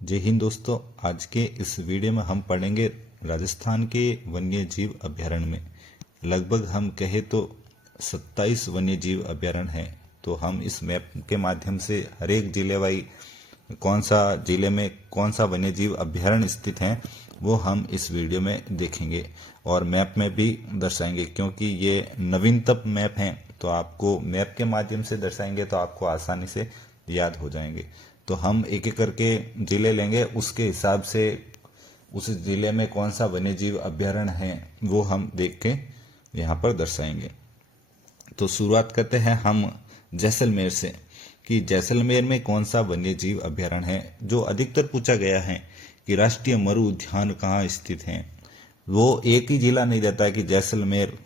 जय हिंद दोस्तों। आज के इस वीडियो में हम पढ़ेंगे राजस्थान के वन्य जीव अभ्यारण्य में लगभग हम कहे तो 27 वन्य जीव अभ्यारण्य हैं। तो हम इस मैप के माध्यम से हर एक जिले वाई कौन सा जिले में कौन सा वन्य जीव अभ्यारण्य स्थित है वो हम इस वीडियो में देखेंगे और मैप में भी दर्शाएंगे, क्योंकि ये नवीनतम मैप हैं तो आपको मैप के माध्यम से दर्शाएंगे तो आपको आसानी से याद हो जाएंगे। तो हम एक एक करके जिले लेंगे, उसके हिसाब से उस जिले में कौन सा वन्यजीव अभ्यारण्य है वो हम देख के यहाँ पर दर्शाएंगे। तो शुरुआत करते हैं हम जैसलमेर से कि जैसलमेर में कौन सा वन्यजीव अभ्यारण्य है। जो अधिकतर पूछा गया है कि राष्ट्रीय मरु उद्यान कहाँ स्थित है, वो एक ही जिला नहीं रहता कि जैसलमेर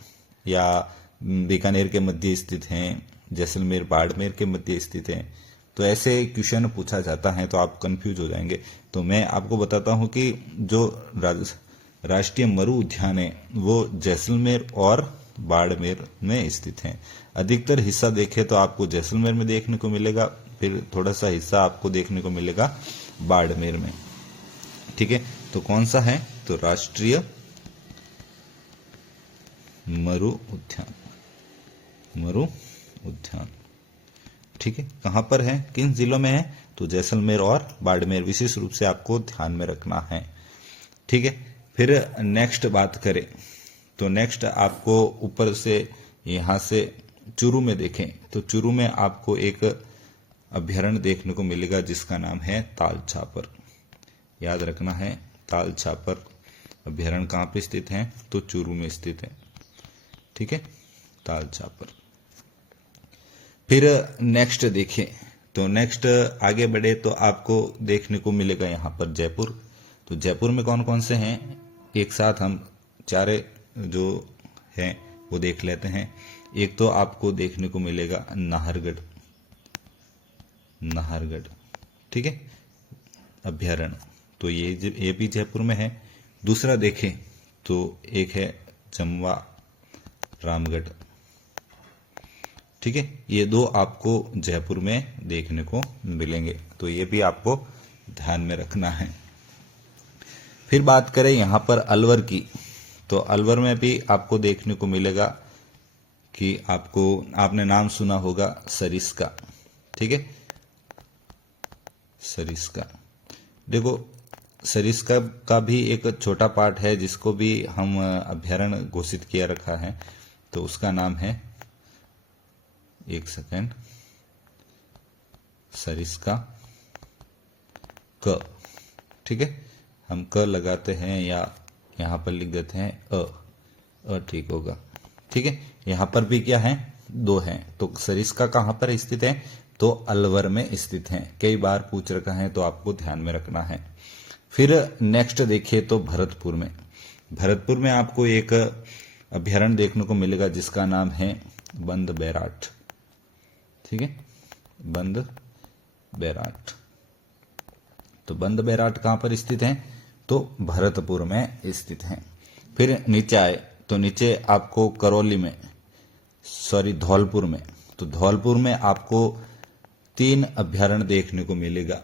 या बीकानेर के मध्य स्थित हैं, जैसलमेर बाड़मेर के मध्य स्थित हैं। तो ऐसे क्वेश्चन पूछा जाता है तो आप कंफ्यूज हो जाएंगे। तो मैं आपको बताता हूं कि जो राष्ट्रीय मरु उद्यान है वो जैसलमेर और बाड़मेर में स्थित है। अधिकतर हिस्सा देखें तो आपको जैसलमेर में देखने को मिलेगा, फिर थोड़ा सा हिस्सा आपको देखने को मिलेगा बाड़मेर में। ठीक है, तो कौन सा है तो राष्ट्रीय मरु उद्यान, मरु उद्यान। ठीक है, कहां पर है, किन जिलों में है तो जैसलमेर और बाड़मेर विशेष रूप से आपको ध्यान में रखना है। ठीक है, फिर नेक्स्ट बात करें तो नेक्स्ट आपको ऊपर से यहां से चूरू में देखें तो चूरू में आपको एक अभ्यारण्य देखने को मिलेगा जिसका नाम है ताल छापर। याद रखना है, ताल छापर अभ्यारण्य कहां पे स्थित है तो चूरू में स्थित है। ठीक है, ताल छापर। फिर नेक्स्ट देखें तो नेक्स्ट आगे बढ़े तो आपको देखने को मिलेगा यहाँ पर जयपुर। तो जयपुर में कौन कौन से हैं एक साथ हम चारे जो हैं वो देख लेते हैं। एक तो आपको देखने को मिलेगा नाहरगढ़, नाहरगढ़। ठीक है, अभ्यारण्य, तो ये भी जयपुर में है। दूसरा देखें तो एक है जमवा रामगढ़। ठीक है, ये दो आपको जयपुर में देखने को मिलेंगे, तो ये भी आपको ध्यान में रखना है। फिर बात करें यहां पर अलवर की तो अलवर में भी आपको देखने को मिलेगा कि आपने नाम सुना होगा सरिस्का। ठीक है, सरिस्का। देखो सरिस्का का भी एक छोटा पार्ट है जिसको भी हम अभ्यारण्य घोषित किया रखा है, तो उसका नाम है, एक सेकेंड, सरिस्का क। ठीक है, हम क लगाते हैं या यहां पर लिख देते हैं अ ठीक होगा। ठीक है, यहां पर भी क्या है, दो हैं। तो सरिस्का कहां पर स्थित है तो अलवर में स्थित है। कई बार पूछ रखा है तो आपको ध्यान में रखना है। फिर नेक्स्ट देखिए तो भरतपुर में, भरतपुर में आपको एक अभ्यारण्य देखने को मिलेगा जिसका नाम है बंद बैराट। ठीक है, बंद बैराट। तो बंद बैराट कहां पर स्थित है तो भरतपुर में स्थित है। फिर नीचे आए तो नीचे आपको करौली में, सॉरी धौलपुर में, तो धौलपुर में आपको 3 अभ्यारण्य देखने को मिलेगा।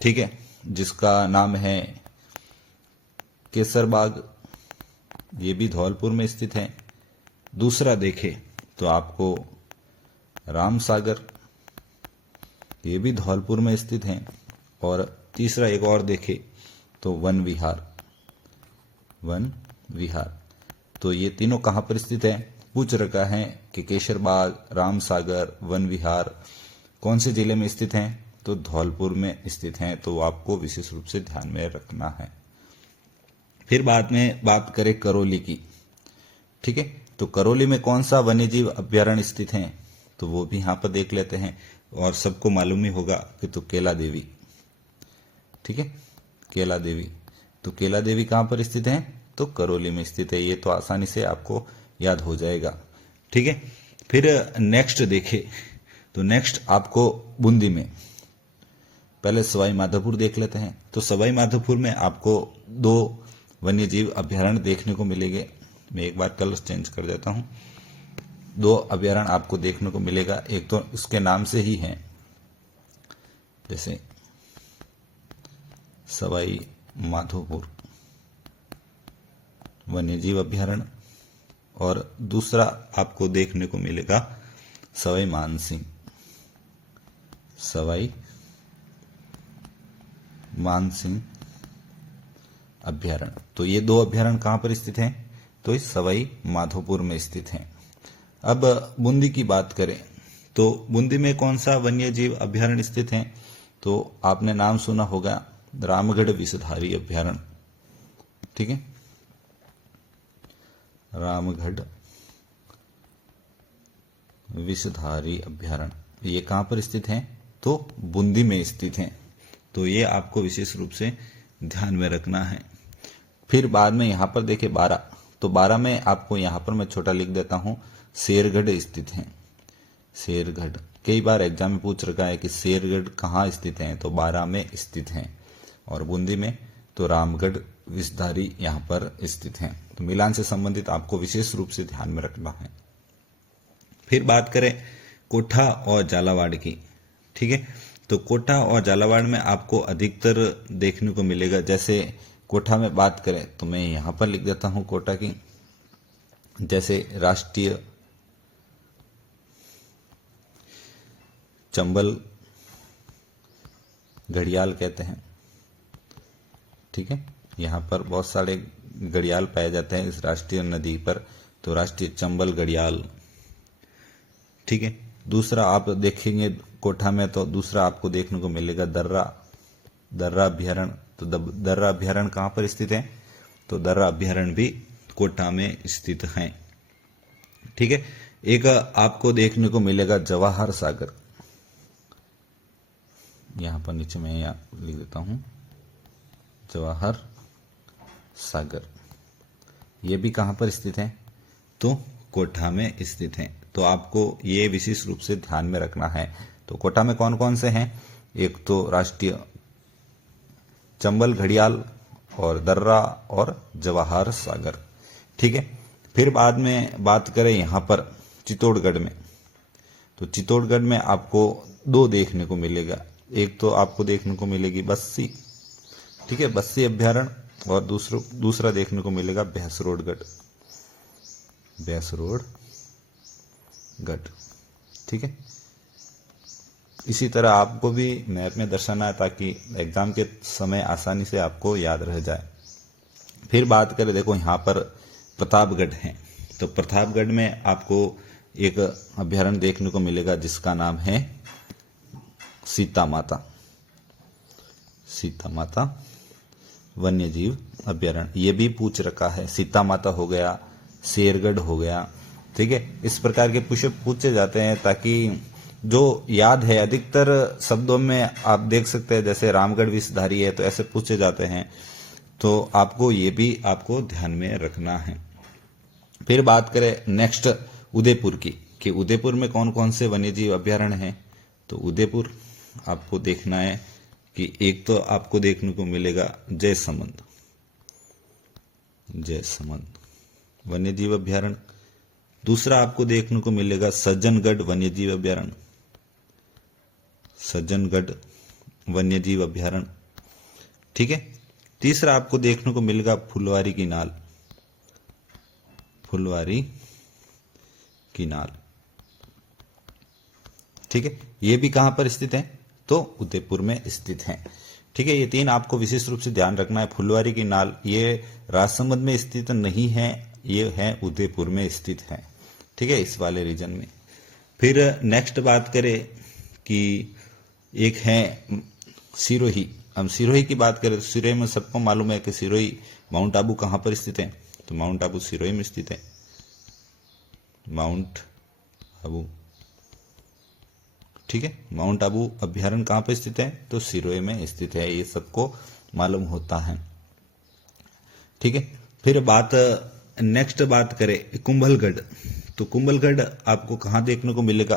ठीक है, जिसका नाम है केसरबाग, ये भी धौलपुर में स्थित है। दूसरा देखे तो आपको रामसागर, ये भी धौलपुर में स्थित है। और तीसरा एक और देखे तो वन विहार, वन विहार। तो ये तीनों कहां पर स्थित है, पूछ रखा है कि केसरबाग, रामसागर, वन विहार कौन से जिले में स्थित हैं तो धौलपुर में स्थित हैं। तो आपको विशेष रूप से ध्यान में रखना है। फिर बाद में बात करें करौली की। ठीक है, तो करौली में कौन सा वन्यजीव अभ्यारण्य स्थित है तो वो भी यहां पर देख लेते हैं। और सबको मालूम ही होगा कि तो केला देवी। ठीक है, केला देवी। तो केला देवी कहां पर स्थित है तो करौली में स्थित है। ये तो आसानी से आपको याद हो जाएगा। ठीक है, फिर नेक्स्ट देखे तो नेक्स्ट आपको बूंदी में, पहले सवाई माधोपुर देख लेते हैं। तो सवाई माधोपुर में आपको 2 वन्यजीव अभ्यारण्य देखने को मिलेंगे। मैं एक बार कलर चेंज कर देता हूं। 2 अभ्यारण्य आपको देखने को मिलेगा। एक तो इसके नाम से ही है, जैसे सवाई माधोपुर वन्यजीव अभ्यारण्य, और दूसरा आपको देखने को मिलेगा सवाई मानसिंह, सवाई मानसिंह अभ्यारण्य। तो ये दो अभ्यारण्य कहां पर स्थित हैं? तो इस सवाई माधोपुर में स्थित हैं। अब बूंदी की बात करें तो बूंदी में कौन सा वन्य जीव अभ्यारण्य स्थित है? तो आपने नाम सुना होगा रामगढ़ विषधारी अभ्यारण्य। ठीक है, रामगढ़ विषधारी अभ्यारण्य ये कहां पर स्थित है? तो बूंदी में स्थित है। तो ये आपको विशेष रूप से ध्यान में रखना है। फिर बाद में यहां पर देखे 12, तो 12 में आपको यहां पर मैं छोटा लिख देता हूं, शेरगढ़ स्थित है। शेरगढ़ कई बार एग्जाम में पूछ रखा है कि शेरगढ़ कहाँ स्थित है, तो 12 में स्थित है। और बूंदी में तो रामगढ़ विषधारी यहां पर स्थित है। तो मिलान से संबंधित आपको विशेष रूप से ध्यान में रखना है। फिर बात करें कोठा और झालावाड़ की। ठीक है, तो कोठा और झालावाड़ में आपको अधिकतर देखने को मिलेगा। जैसे कोठा में बात करें तो मैं यहां पर लिख देता हूं कोठा की, जैसे राष्ट्रीय चंबल घड़ियाल कहते हैं। ठीक है, यहां पर बहुत सारे घड़ियाल पाए जाते हैं इस राष्ट्रीय नदी पर, तो राष्ट्रीय चंबल घड़ियाल। ठीक है, दूसरा आप देखेंगे कोठा में तो दूसरा आपको देखने को मिलेगा दर्रा अभ्यारण्य। तो दर्रा अभ्यारण्य कहां पर स्थित है? तो दर्रा अभ्यारण्य भी कोठा में स्थित है। ठीक है, एक आपको देखने को मिलेगा जवाहर सागर, यहां पर नीचे मैं यहां लिख देता हूं जवाहर सागर, ये भी कहां पर स्थित है? तो कोठा में स्थित है। तो आपको ये विशेष रूप से ध्यान में रखना है। तो कोठा में कौन कौन से हैं? एक तो राष्ट्रीय चंबल घड़ियाल और दर्रा और जवाहर सागर। ठीक है, फिर बाद में बात करें यहां पर चित्तौड़गढ़ में, तो चित्तौड़गढ़ में आपको दो देखने को मिलेगा। एक तो आपको देखने को मिलेगी बस्सी, ठीक है, बस्सी अभ्यारण्य, और दूसरा देखने को मिलेगा भैंसरोडगढ़, भैंसरोडगढ़। ठीक है, इसी तरह आपको भी मैप में दर्शाना है ताकि एग्जाम के समय आसानी से आपको याद रह जाए। फिर बात करें, देखो यहां पर प्रतापगढ़ है, तो प्रतापगढ़ में आपको एक अभ्यारण्य देखने को मिलेगा जिसका नाम है सीता माता वन्यजीव अभ्यारण्य। ये भी पूछ रखा है, सीता माता हो गया, शेरगढ़ हो गया। ठीक है, इस प्रकार के पुष्प पूछे जाते हैं ताकि जो याद है, अधिकतर शब्दों में आप देख सकते हैं जैसे रामगढ़ विषधारी है तो ऐसे पूछे जाते हैं। तो आपको ये भी आपको ध्यान में रखना है। फिर बात करें नेक्स्ट उदयपुर की, कि उदयपुर में कौन कौन से वन्यजीव अभ्यारण्य हैं। तो उदयपुर आपको देखना है कि एक तो आपको देखने को मिलेगा जयसमंद वन्यजीव अभ्यारण्य, दूसरा आपको देखने को मिलेगा सज्जनगढ़ वन्यजीव अभ्यारण्य, ठीक है। तीसरा आपको देखने को मिलेगा फुलवारी की नाल, ठीक है। ये भी कहां पर स्थित है, तो उदयपुर में स्थित है, ठीक है। ये तीन आपको विशेष रूप से ध्यान रखना है। फुलवारी की नाल ये राजसमंद में स्थित नहीं है, ये है उदयपुर में स्थित है, ठीक है, इस वाले रीजन में। फिर नेक्स्ट बात करें कि एक है सिरोही। हम सिरोही की बात करें तो सिरोही में सबको मालूम है कि सिरोही माउंट आबू कहां पर स्थित है, तो माउंट आबू सिरोही में स्थित है, माउंट आबू, ठीक है। माउंट आबू अभ्यारण्य कहां पर स्थित है, तो सिरोही में स्थित है, ये सबको मालूम होता है, ठीक है। फिर नेक्स्ट बात करें कुंभलगढ़, तो कुंभलगढ़ आपको कहां देखने को मिलेगा,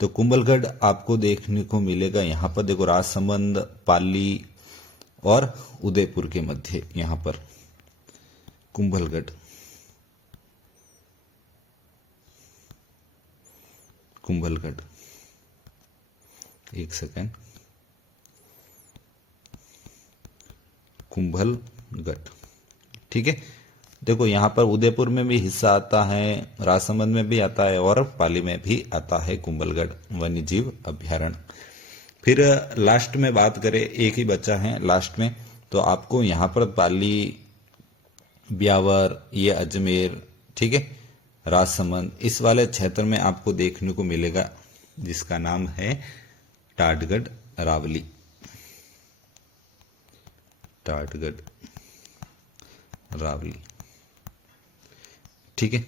तो कुंभलगढ़ आपको देखने को मिलेगा यहां पर, देखो राजसमंद, पाली और उदयपुर के मध्य, यहां पर कुंभलगढ़, एक सेकेंड, कुंभलगढ़। ठीक है, देखो यहाँ पर उदयपुर में भी हिस्सा आता है, राजसमंद में भी आता है और पाली में भी आता है कुंभलगढ़ वन्य जीव अभ्यारण्य। फिर लास्ट में बात करें, एक ही बच्चा है लास्ट में, तो आपको यहाँ पर पाली, ब्यावर, ये अजमेर, ठीक है, राजसमंद, इस वाले क्षेत्र में आपको देखने को मिलेगा जिसका नाम है टाटगढ़ रावली। टाटगढ़ रावली, ठीक है।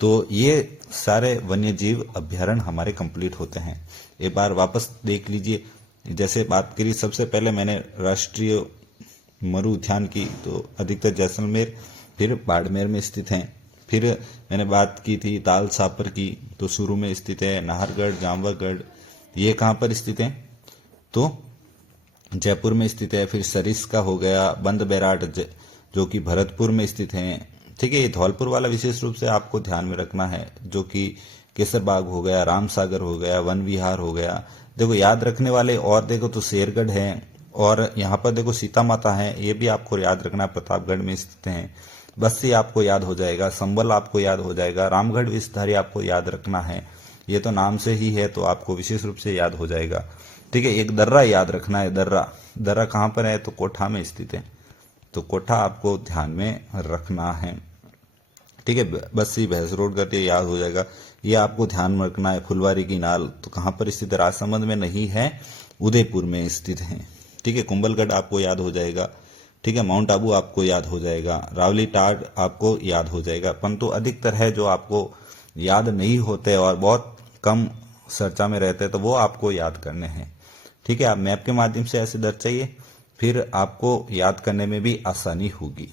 तो ये सारे वन्य जीव अभ्यारण्य हमारे कंप्लीट होते हैं। एक बार वापस देख लीजिए, जैसे बात करी सबसे पहले मैंने राष्ट्रीय मरु उद्यान की, तो अधिकतर जैसलमेर फिर बाड़मेर में स्थित हैं। फिर मैंने बात की थी ताल सापर की, तो शुरू में स्थित है। नाहरगढ़, जामवरगढ़, ये कहाँ पर स्थित है, तो जयपुर में स्थित है। फिर सरिस्का हो गया, बंद बैराट जो कि भरतपुर में स्थित है। ठीक है, ये धौलपुर वाला विशेष रूप से आपको ध्यान में रखना है, जो कि केसरबाग हो गया, रामसागर हो गया, वन विहार हो गया। देखो याद रखने वाले, और देखो तो शेरगढ़ है, और यहाँ पर देखो सीता माता है, ये भी आपको याद रखना, प्रतापगढ़ में स्थित है। बस्सी आपको याद हो जाएगा, संबल आपको याद हो जाएगा, रामगढ़ विषधारी आपको याद रखना है, ये तो नाम से ही है तो आपको विशेष रूप से याद हो जाएगा। ठीक है, एक दर्रा याद रखना है, दर्रा कहाँ पर है, तो कोठा में स्थित है, तो कोठा आपको ध्यान में रखना है। ठीक है, बस्सी भैंसरोड याद हो जाएगा, ये आपको ध्यान में रखना है। फुलवारी की नाल तो कहाँ पर स्थित है, राजसमंद में नहीं है, उदयपुर में स्थित है। ठीक है, कुंभलगढ़ आपको याद हो जाएगा। ठीक है, माउंट आबू आपको याद हो जाएगा, रावली टाट आपको याद हो जाएगा। परंतु अधिकतर है जो आपको याद नहीं होते और बहुत कम चर्चा में रहते हैं, तो वो आपको याद करने हैं। ठीक है, आप मैप के माध्यम से ऐसे दर्शाइए, फिर आपको याद करने में भी आसानी होगी।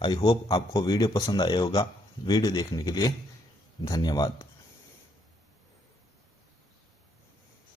आई होप आपको वीडियो पसंद आया होगा। वीडियो देखने के लिए धन्यवाद।